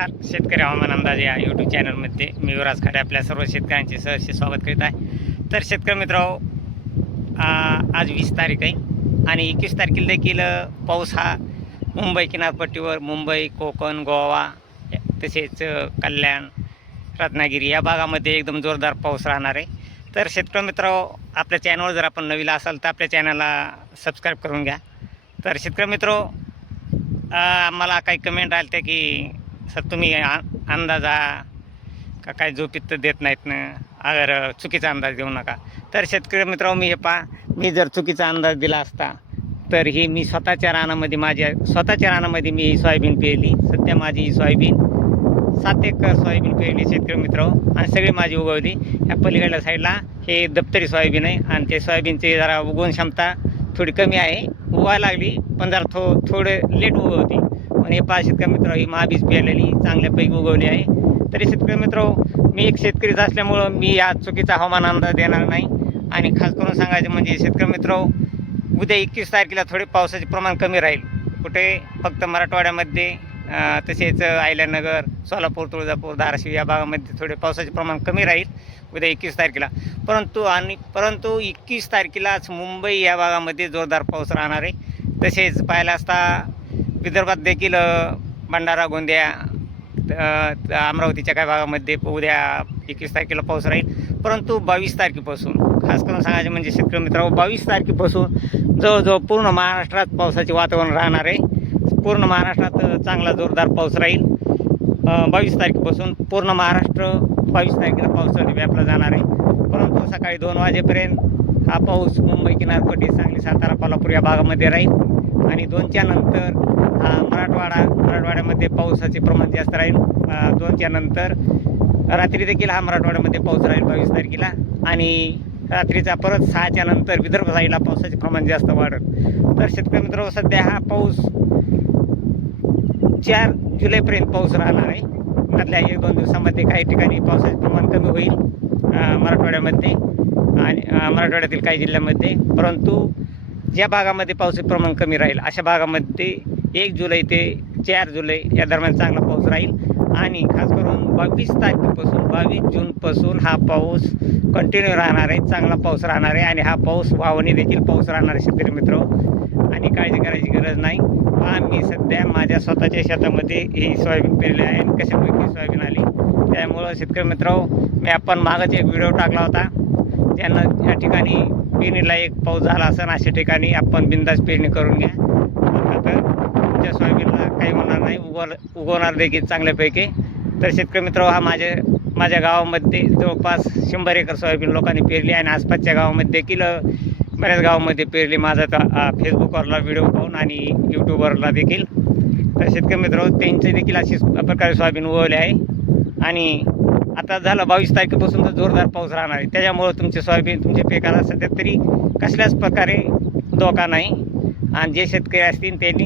नमस्कार. शेतकरी हवामान अंदाज या यूट्यूब चॅनलमध्ये मी युवराज खाडे आपल्या सर्व शेतकऱ्यांचे सहर्ष स्वागत करीत आहे. तर शेतकरी मित्रांनो, आज 20 तारीख आहे आणि 21 तारखेला देखील पाऊस हा मुंबई किनारपट्टीवर मुंबई, कोकण, गोवा तसेच कल्याण, रत्नागिरी या भागामध्ये एकदम जोरदार पाऊस राहणार आहे. तर शेतकरी मित्रांनो, आपल्या चॅनलवर जर आपण नवीन असाल तर आपल्या चॅनलला सबस्क्राईब करून घ्या. तर शेतकरी मित्रांनो, मला काही कमेंट आले ते की सर तुम्ही अंदाजा का काय झोपीत देत नाहीत ना, अगर चुकीचा अंदाज देऊ नका. तर शेतकरी मित्रांनो, मी जर चुकीचा अंदाज दिला असता तर ही मी स्वतःच्या रानामध्ये मी ही सोयाबीन पेरली. सध्या माझी ही सोयाबीन 7 एकर सोयाबीन पेरली शेतकरी मित्रांनो, आणि सगळी माझी उगवली. ह्या पलीकडल्या साईडला हे दप्तरी सोयाबीन आहे आणि ते सोयाबीनची जरा उगवण क्षमता थोडी कमी आहे, उगवायला लागली पण जरा थोडे लेट उगवते. पण हे 5 शेतकरी मित्र ही महाबीज पेरलेली चांगल्यापैकी उगवली आहे. तरी शेतकरी मित्र, मी एक शेतकरीच असल्यामुळं मी या चुकीचा हवामान अंदाज देणार नाही. आणि खास करून सांगायचं म्हणजे शेतकरी मित्र, उद्या 21 तारखेला थोडे पावसाचे प्रमाण कमी राहील. कुठे फक्त मराठवाड्यामध्ये तसेच अहिल्यानगर, सोलापूर, तुळजापूर, धाराशिव या भागामध्ये थोडे पावसाचे प्रमाण कमी राहील उद्या 21 तारखेला. परंतु 21 तारखेलाच मुंबई या भागामध्ये जोरदार पाऊस राहणार आहे. तसेच पाहायला असता विदर्भात देखील भंडारा, गोंदिया, अमरावतीच्या काही भागामध्ये उद्या 21 तारखेला पाऊस राहील. परंतु 22 तारखेपासून खास करून सांगायचे म्हणजे शेतकरी मित्रांनो, 22 तारखेपासून जवळजवळ पूर्ण महाराष्ट्रात पावसाचे वातावरण राहणार आहे. पूर्ण महाराष्ट्रात चांगला जोरदार पाऊस राहील. 22 तारखेपासून पूर्ण महाराष्ट्र 22 तारखेला पावसाने व्यापला जाणार आहे. परंतु सकाळी 2 वाजेपर्यंत हा पाऊस मुंबई किनारपट्टी, सांगली, सातारा, कोल्हापूर या भागामध्ये राहील आणि 2च्या नंतर हा मराठवाड्यामध्ये पावसाचे प्रमाण जास्त राहील. 2च्या नंतर रात्री देखील हा मराठवाड्यामध्ये पाऊस राहील 22 तारखेला, आणि रात्रीचा परत 6च्या नंतर विदर्भ साईडला पावसाचे प्रमाण जास्त वाढेल. तर शेतकरी मित्रांनो, सध्या हा पाऊस 4 जुलैपर्यंत पाऊस राहणार आहे. मधल्या 1-2 दिवसामध्ये काही ठिकाणी पावसाचे प्रमाण कमी होईल मराठवाड्यामध्ये आणि मराठवाड्यातील काही जिल्ह्यामध्ये. परंतु ज्या भागामध्ये पावसाचे प्रमाण कमी राहील अशा भागामध्ये 1 जुलै ते 4 जुलै या दरम्यान चांगला पाऊस राहील. आणि खास करून 22 जूनपासून हा पाऊस कंटिन्यू राहणार आहे, चांगला पाऊस राहणार आहे. आणि हा पाऊस वावणी देखील पाऊस राहणार आहे शेतकरी मित्र, आणि काळजी करायची गरज नाही. मी सध्या माझ्या स्वतःच्या शेतामध्ये ही सोयाबीन पेरली आहे आणि कशापैकी सोयाबीन आली. त्यामुळं शेतकरी मित्रांनो, मी आपण मागच एक व्हिडिओ टाकला होता, ज्यांना या ठिकाणी पेरणीला एक पाऊस झाला असेल अशा ठिकाणी आपण बिंदास पेरणी करून घ्या. तर तुमच्या सोयाबीनला काही होणार नाही, उगवणार देखील चांगल्यापैकी. तर शेतकरी मित्र, हा माझ्या गावामध्ये जवळपास 100 एकर सोयाबीन लोकांनी पेरली आणि आसपासच्या गावामध्ये देखील बऱ्याच गावामध्ये पेरली. माझा फेसबुकवरला व्हिडिओ पाहून आणि यूट्यूबवरला देखील. तर शेतकरी मित्र, त्यांचे देखील अशीच प्रकारे सोयाबीन उगवले आहे. आणि आता झालं 22 तारखेपासून तर जोरदार पाऊस राहणार आहे. त्याच्यामुळं तुमचे सोयाबीन, तुमच्या पिकाला सध्या तरी कसल्याच प्रकारे धोका नाही. आणि जे शेतकरी असतील त्यांनी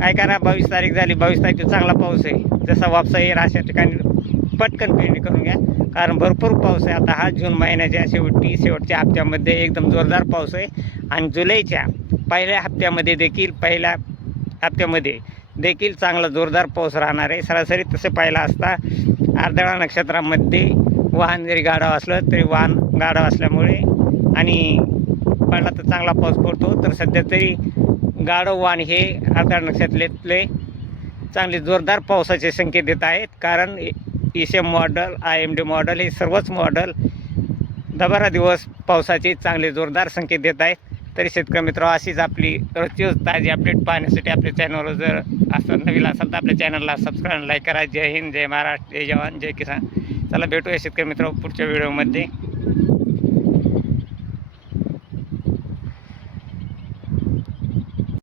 काय करा, 22 तारीख झाली, 22 तारखेला चांगला पाऊस आहे, जसा वापसा येईल अशा ठिकाणी पटकन पेरणी करून घ्या. कारण भरपूर पाऊस आहे. आता हा जून महिन्याच्या शेवटच्या हप्त्यामध्ये एकदम जोरदार पाऊस आहे. आणि जुलैच्या पहिल्या हप्त्यामध्ये देखील चांगला जोरदार पाऊस राहणार आहे. सरासरी तसं पाहिला असता अर्धळा नक्षत्रामध्ये वाहन जरी गाढव असलं तरी वाहन गाढव असल्यामुळे आणि पडला तर चांगला पाऊस पडतो. तर सध्या तरी गाढव वाहन हे अर्धळा नक्षत्रातले चांगले जोरदार पावसाचे संकेत देत आहेत. कारण ECM मॉडेल, IMD मॉडेल हे सर्वच मॉडेल 10-12 दिवस पावसाचे चांगले जोरदार संकेत देत आहेत. तरी शेतकरी मित्र, अशीच आपली रोजची ताजी अपडेट पाहण्यासाठी आपल्या चॅनलवर जर असं नवीन असेल तर आपल्या चॅनलला सबस्क्राईब, लाईक करा. जय हिंद, जय महाराष्ट्र, जय जवान, जय किसान. चला भेटूया शेतकरी मित्र पुढच्या व्हिडिओमध्ये.